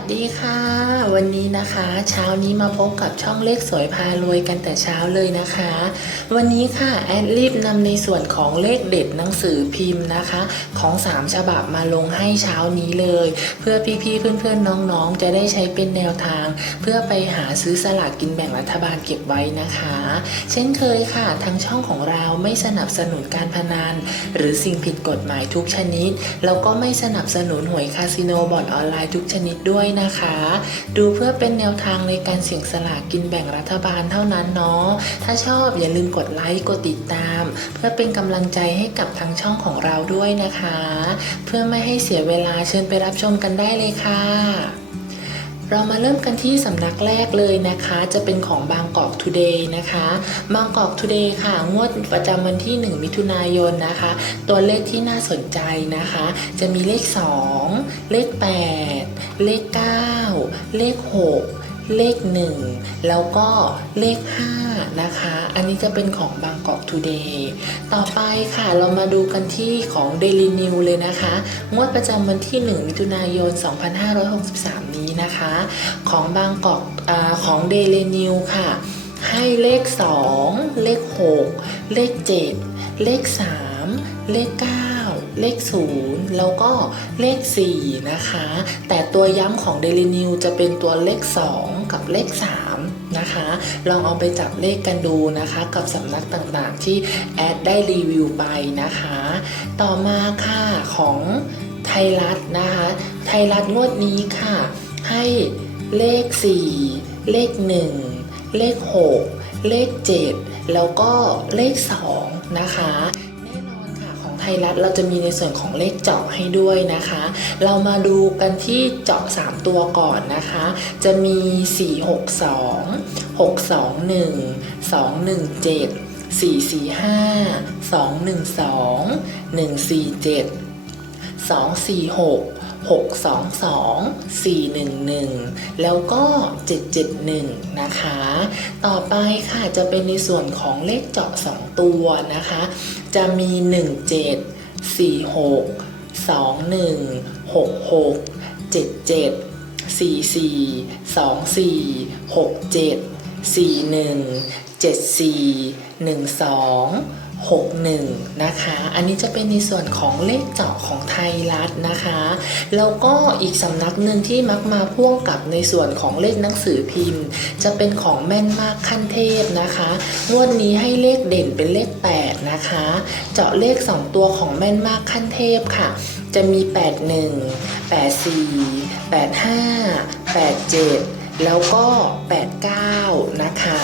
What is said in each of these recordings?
สวันนี้นะคะ เช้านี้มาพบกับช่องเลขสวยพารวยกันแต่เช้าเลยนะคะ วันนี้ค่ะแอดรีบนำในส่วนของเลขเด็ดหนังสือพิมพ์นะคะ ของ 3 ฉบับมาลงให้เช้านี้เลย เพื่อพี่ๆเพื่อนๆน้องๆ จะได้ใช้เป็นแนวทาง เพื่อไปหาซื้อสลากกินแบ่งรัฐบาลเก็บไว้นะคะ เช่นเคยค่ะทางช่องของเราไม่สนับสนุนการพนันหรือสิ่งผิดกฎหมายทุกชนิดแล้วก็ไม่สนับสนุนหวยคาสิโนบ่อนออนไลน์ทุกชนิดด้วยนะคะ ดูเพื่อเป็นแนวทางในการเสี่ยงสลากกินแบ่งรัฐบาลเท่านั้นเนาะ ถ้าชอบอย่าลืมกดไลค์กดติดตาม เพื่อเป็นกำลังใจให้กับทางช่องของเราด้วยนะคะ เพื่อไม่ให้เสียเวลาเชิญไปรับชมกันได้เลยค่ะ เรามาเริ่มกันที่สำนักแรกเลยนะคะ จะเป็นของบางกอกทูเดย์นะคะ บางกอกทูเดย์ค่ะ งวดประจำวันที่ 1 มิถุนายนนะคะ ตัวเลขที่น่าสนใจนะคะ จะมีเลข 2 เลข 8 เลข 9 เลข 6 เลข 1 แล้วก็เลข 5 นะคะ อันนี้จะเป็นของบางกอกทูเดย์ต่อไปค่ะเรามาดูกันที่ของ Daily New เลยนะคะ งวดประจำวันที่ 1 มิถุนายน 2563 นี้นะคะ ของบางกอกอของ Daily New ค่ะ ให้เลข 2 เลข 6 เลข 7 เลข 3 เลข 9 เลข 0 แล้วก็เลข 4 นะคะ แต่ตัวย้ำของ Daily New จะเป็นตัวเลข 2 กับเลข 3 นะคะ ลองเอาไปจับเลขกันดูนะคะ กับสำนักต่างๆที่แอดได้รีวิวไปนะคะ ต่อมาค่ะของไทยรัฐนะคะ ไทยรัฐงวดนี้ค่ะ ให้เลข 4 เลข 1 เลข 6 เลข 7 แล้วก็เลข 2 นะคะ ยรัฐเราจะมีในส่วนของเลขเจาะให้ด้วยนะคะ เรามาดูกันที่เจาะ 3 ตัวก่อนนะคะ จะมี 462 621 217 445 212 147 246 622 411 แล้วก็ 771 นะคะ ต่อไปค่ะจะเป็นในส่วนของเลขเจาะ 2 ตัวนะคะ จะมี 17 46 21 66 77 44 24 67 41 74 12 61 นะคะ อันนี้จะเป็นในส่วนของเลขเจาะของไทยรัฐนะคะ แล้วก็อีกสำนักหนึ่งที่มักมาพ่วงกับในส่วนของเลขหนังสือพิมพ์ จะเป็นของแม่นมากขั้นเทพนะคะงวดนี้ให้เลขเด่นเป็นเลข 8 นะคะ เจาะเลข 2 ตัวของแม่นมากขั้นเทพค่ะ จะมี 81 84 85 87 แล้วก็ 89 นะคะ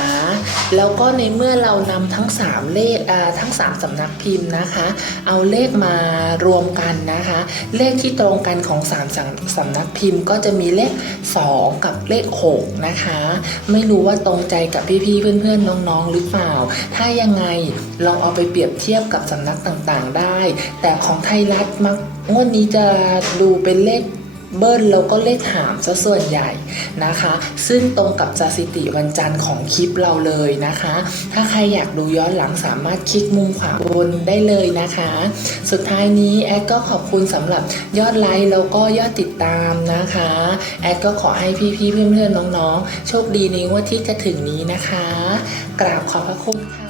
แล้วก็ในเมื่อเรานำทั้ง 3 เลขทั้ง 3สำนักพิมพ์นะคะ เอาเลขมารวมกันนะคะ เลขที่ตรงกันของ3สสำนักพิมพ์ก็จะมีเลข 2 กับเลข 6 นะคะ ไม่รู้ว่าตรงใจกับพี่ๆเพื่อนๆน้องๆหรือเปล่า ถ้ายังไงลองเอาไปเปรียบเทียบกับสำนักต่างๆได้ แต่ของไทยรัฐมักงวดนี้จะดูเป็นเลข เบิ้ลแล้วก็เลขหามซะส่วนใหญ่นะคะ ซึ่งตรงกับสถิติวันจันทร์ของคลิปเราเลยนะคะ ถ้าใครอยากดูย้อนหลังสามารถคลิกมุมขวาบนได้เลยนะคะ สุดท้ายนี้แอดก็ขอบคุณสำหรับยอดไลค์แล้วก็ยอดติดตามนะคะ แอดก็ขอให้พี่ๆเพื่อนๆน้องๆ โชคดีในงวดที่จะถึงนี้นะคะ กราบขอบพระคุณค่ะ